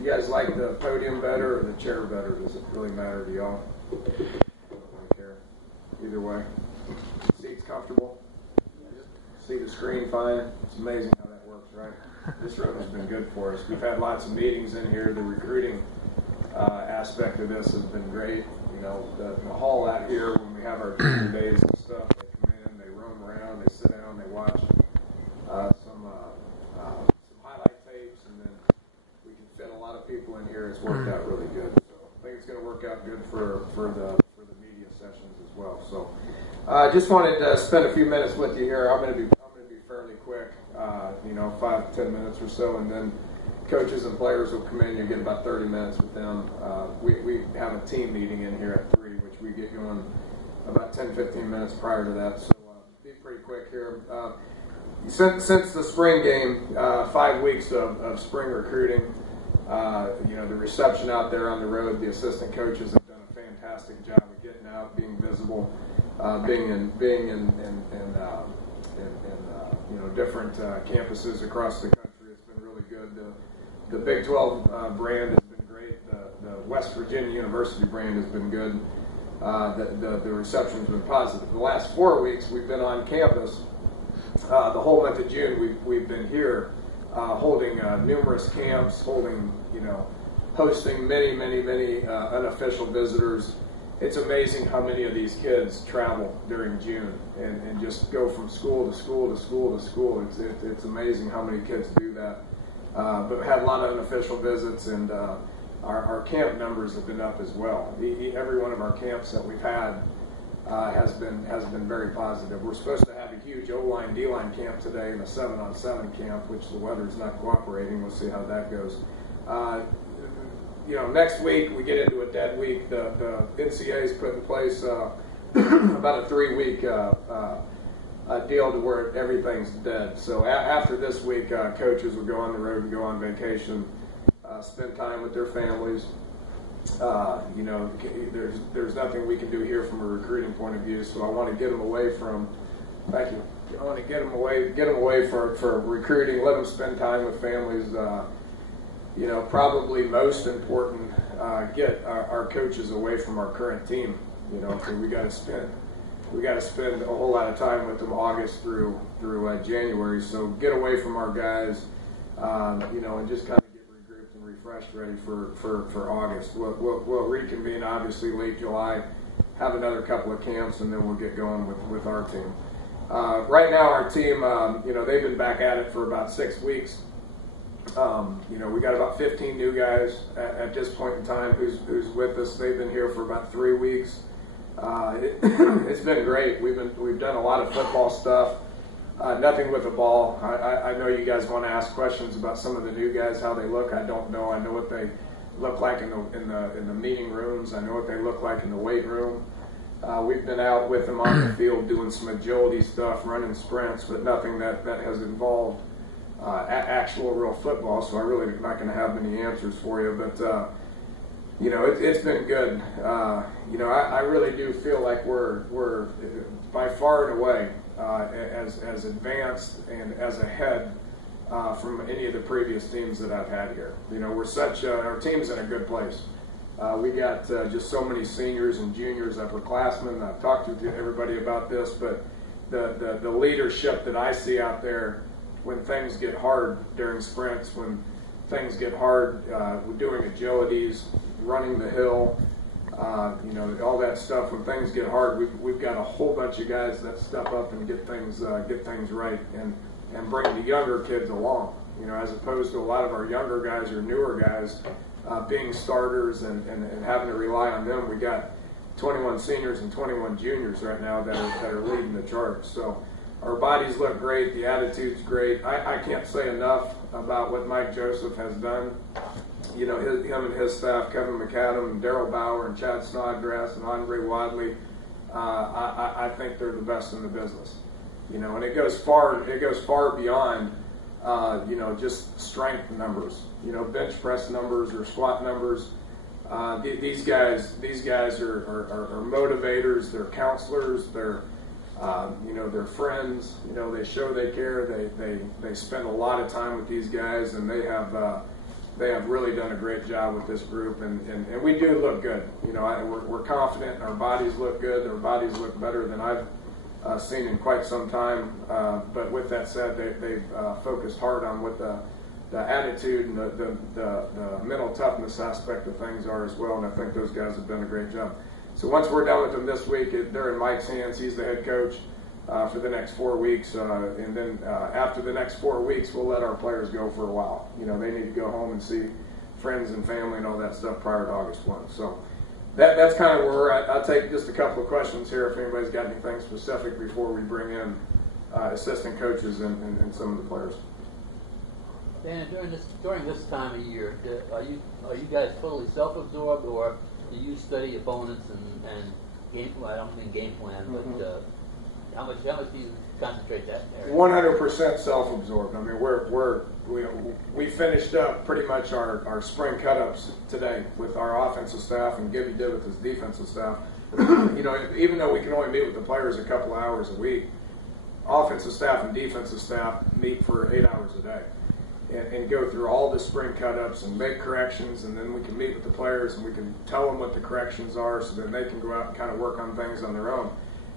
You guys like the podium better or the chair better? Does it really matter to y'all? I don't really care. Either way. Seats comfortable? See the screen fine? It's amazing how that works, right? This room has been good for us. We've had lots of meetings in here. The recruiting aspect of this has been great. You know, the hall out here, when we have our junior days and stuff, they come in, they roam around, they sit down, they watch some highlight tapes, and then we can fit a lot of people in here. It's worked out really good. So I think it's going to work out good for the media sessions as well. So I just wanted to spend a few minutes with you here. I'm going to be fairly quick, 5 to 10 minutes or so, and then coaches and players will come in. You get about 30 minutes with them. We have a team meeting in here at 3, which we get going about 10-15 minutes prior to that. So be pretty quick here. Since the spring game, 5 weeks of spring recruiting, the reception out there on the road, the assistant coaches have done a fantastic job of getting out, being visible, being in different campuses across the country. It's been really good. The Big 12 brand has been great. The West Virginia University brand has been good. The reception has been positive. The last 4 weeks we've been on campus. The whole month of June we've been here holding numerous camps, hosting many unofficial visitors. It's amazing how many of these kids travel during June and just go from school to school to school to school. It's amazing how many kids do that. But we had a lot of unofficial visits, and our camp numbers have been up as well. Every one of our camps that we've had has been very positive. We're supposed to have a huge O-line, D-line camp today and a 7-on-7 camp, which the weather's not cooperating. We'll see how that goes. Next week we get into a dead week. The NCAA's put in place about a 3-week deal to where everything's dead. So after this week, coaches will go on the road and go on vacation, spend time with their families. There's nothing we can do here from a recruiting point of view. So I want to get them away from. Thank you. I want to get them away for recruiting. Let them spend time with families. Probably most important, get our coaches away from our current team. We got to spend a whole lot of time with them August through January. So get away from our guys, and just kind of get regrouped and refreshed, ready for August. We'll reconvene obviously late July, have another couple of camps, and then we'll get going with our team. Right now, our team, they've been back at it for about 6 weeks. We got about 15 new guys at this point in time who's with us. They've been here for about 3 weeks. It's been great. We've done a lot of football stuff. Nothing with the ball. I know you guys want to ask questions about some of the new guys, how they look. I don't know. I know what they look like in the meeting rooms. I know what they look like in the weight room. We've been out with them on the field doing some agility stuff, running sprints, but nothing that has involved actual real football, so I really am not going to have many answers for you, but it's been good. I really do feel like we're by far and away as advanced and as ahead from any of the previous teams that I've had here. Our team's in a good place. We got just so many seniors and juniors, upperclassmen. I've talked to everybody about this, but the leadership that I see out there when things get hard during sprints, when things get hard, we're doing agilities, running the hill, all that stuff. When things get hard, we've got a whole bunch of guys that step up and get things right and bring the younger kids along. As opposed to a lot of our younger guys or newer guys being starters and having to rely on them. We got 21 seniors and 21 juniors right now that are leading the charge. So our bodies look great. The attitude's great. I can't say enough about what Mike Joseph has done. Him and his staff, Kevin McAdam, and Daryl Bauer, and Chad Snodgrass, and Andre Wadley. I think they're the best in the business. And it goes far beyond, just strength numbers. Bench press numbers or squat numbers. These guys are motivators. They're counselors. They're friends. They show they care. They spend a lot of time with these guys, and they have They have really done a great job with this group, and we do look good. You know, we're confident. Our bodies look good. Our bodies look better than I've seen in quite some time. But with that said, they've focused hard on what the attitude and the mental toughness aspect of things are as well, and I think those guys have done a great job. So once we're done with them this week, they're in Mike's hands. He's the head coach for the next 4 weeks, and then after the next 4 weeks, we'll let our players go for a while. You know, they need to go home and see friends and family and all that stuff prior to August 1. So that's kind of where we're at. I'll take just a couple of questions here if anybody's got anything specific before we bring in assistant coaches and some of the players. Dan, during this time of year, are you guys totally self-absorbed, or do you study opponents and game? Well, I don't mean game plan, but how much do you concentrate that area? 100% self-absorbed. I mean, we finished up pretty much our spring cut-ups today with our offensive staff, and Gibby did with his defensive staff. You know, even though we can only meet with the players a couple hours a week, offensive staff and defensive staff meet for 8 hours a day. And go through all the spring cut-ups and make corrections, and then we can meet with the players and we can tell them what the corrections are so then they can go out and kind of work on things on their own.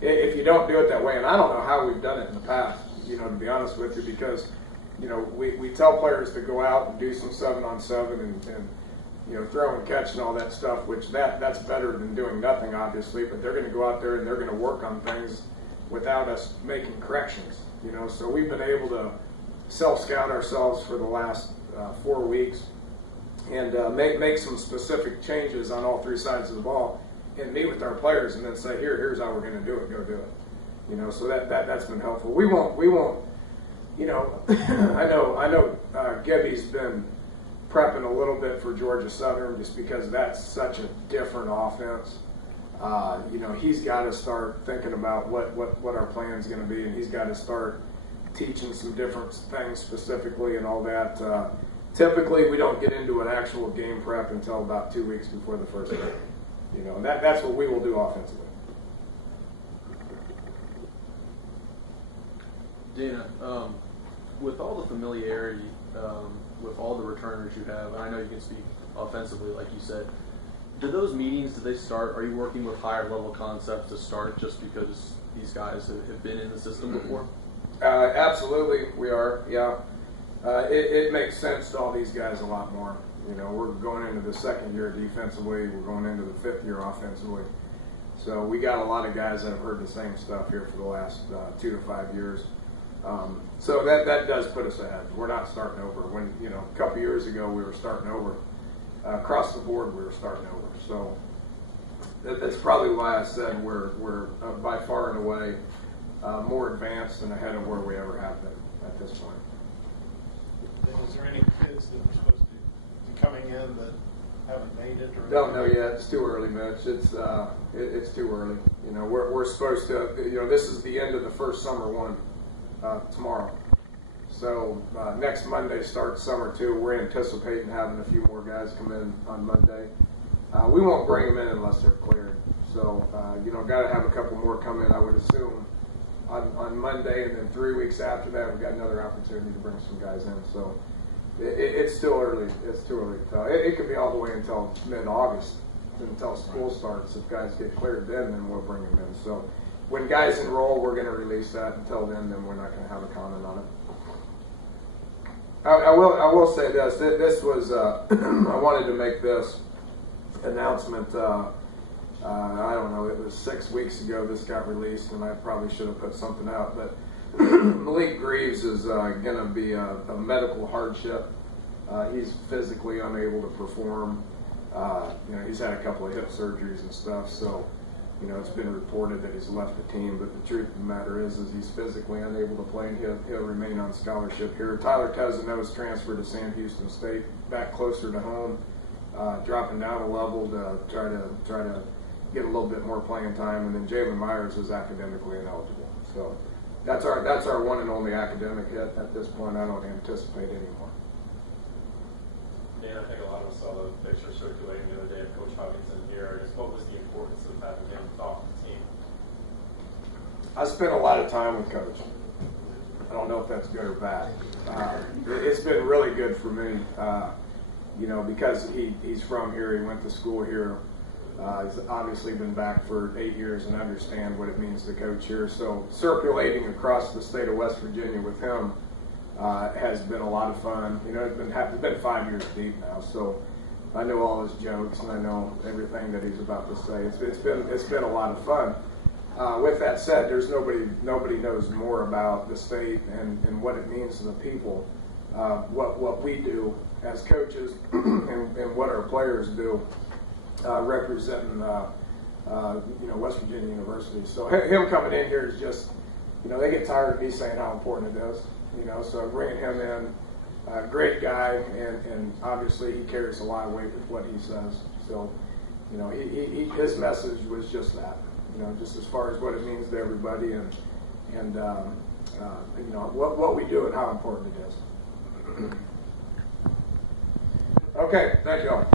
If you don't do it that way, and I don't know how we've done it in the past, you know, to be honest with you, because, you know, we tell players to go out and do some 7-on-7 and you know, throw and catch and all that stuff, which that's better than doing nothing, obviously, but they're going to go out there and they're going to work on things without us making corrections, you know. So we've been able to self-scout ourselves for the last 4 weeks and make some specific changes on all 3 sides of the ball and meet with our players and then say, here's how we're going to do it, go do it. You know, so that's been helpful. We won't, you know, I know Gibby's been prepping a little bit for Georgia Southern just because that's such a different offense. You know, he's got to start thinking about what our plan's going to be, and he's got to start teaching some different things specifically and all that. Typically, we don't get into an actual game prep until about 2 weeks before the first game. You know, and that's what we will do offensively. Dana, with all the familiarity, with all the returners you have, and I know you can speak offensively, like you said, do those meetings, do they start, are you working with higher level concepts to start just because these guys have been in the system before? Absolutely, we are, yeah. It makes sense to all these guys a lot more. You know, we're going into the 2nd year defensively, we're going into the 5th year offensively. So we got a lot of guys that have heard the same stuff here for the last 2 to 5 years. So that does put us ahead. We're not starting over. When, you know, a couple years ago we were starting over. Across the board we were starting over. So that's probably why I said we're by far and away more advanced and ahead of where we ever have been at this point. Is there any kids that are supposed to be coming in that haven't made it? Or Don't know yet. It's too early, Mitch. It's too early. You know, we're supposed to. You know, this is the end of the first summer one tomorrow. So next Monday starts summer 2. We're anticipating having a few more guys come in on Monday. We won't bring them in unless they're cleared. So you know, got to have a couple more come in, I would assume, on Monday, and then 3 weeks after that, we've got another opportunity to bring some guys in. So it's still early. It's too early to tell. It could be all the way until mid-August, until school starts. If guys get cleared then we'll bring them in. So when guys enroll, we're going to release that. Until then we're not going to have a comment on it. I will say this. This was I wanted to make this announcement. I don't know. It was 6 weeks ago. This got released, and I probably should have put something out. But Malik Greaves is going to be a medical hardship. He's physically unable to perform. You know, he's had a couple of hip surgeries and stuff. So, you know, it's been reported that he's left the team. But the truth of the matter is he's physically unable to play, and he'll remain on scholarship here. Tyler Tezano's transferred to Sam Houston State, back closer to home, dropping down a level to try to get a little bit more playing time. And then Jalen Myers is academically ineligible. So that's our one and only academic hit at this point. I don't anticipate anymore. Dan, I think a lot of us saw the picture circulating the other day of Coach Hutchinson here. Just what was the importance of having him talk to the team? I spent a lot of time with Coach. I don't know if that's good or bad. It's been really good for me. you know, because he's from here, he went to school here. He's obviously been back for 8 years and understand what it means to coach here. So circulating across the state of West Virginia with him has been a lot of fun. You know, it's been 5 years deep now, so I know all his jokes and I know everything that he's about to say. It's been a lot of fun. With that said, there's nobody knows more about the state and what it means to the people. What we do as coaches and what our players do representing you know, West Virginia University. So him coming in here is just, you know, they get tired of me saying how important it is. You know, so bringing him in, great guy, and obviously he carries a lot of weight with what he says. So, you know, his message was just that. You know, just as far as what it means to everybody, and you know what we do and how important it is. Okay, thank you all.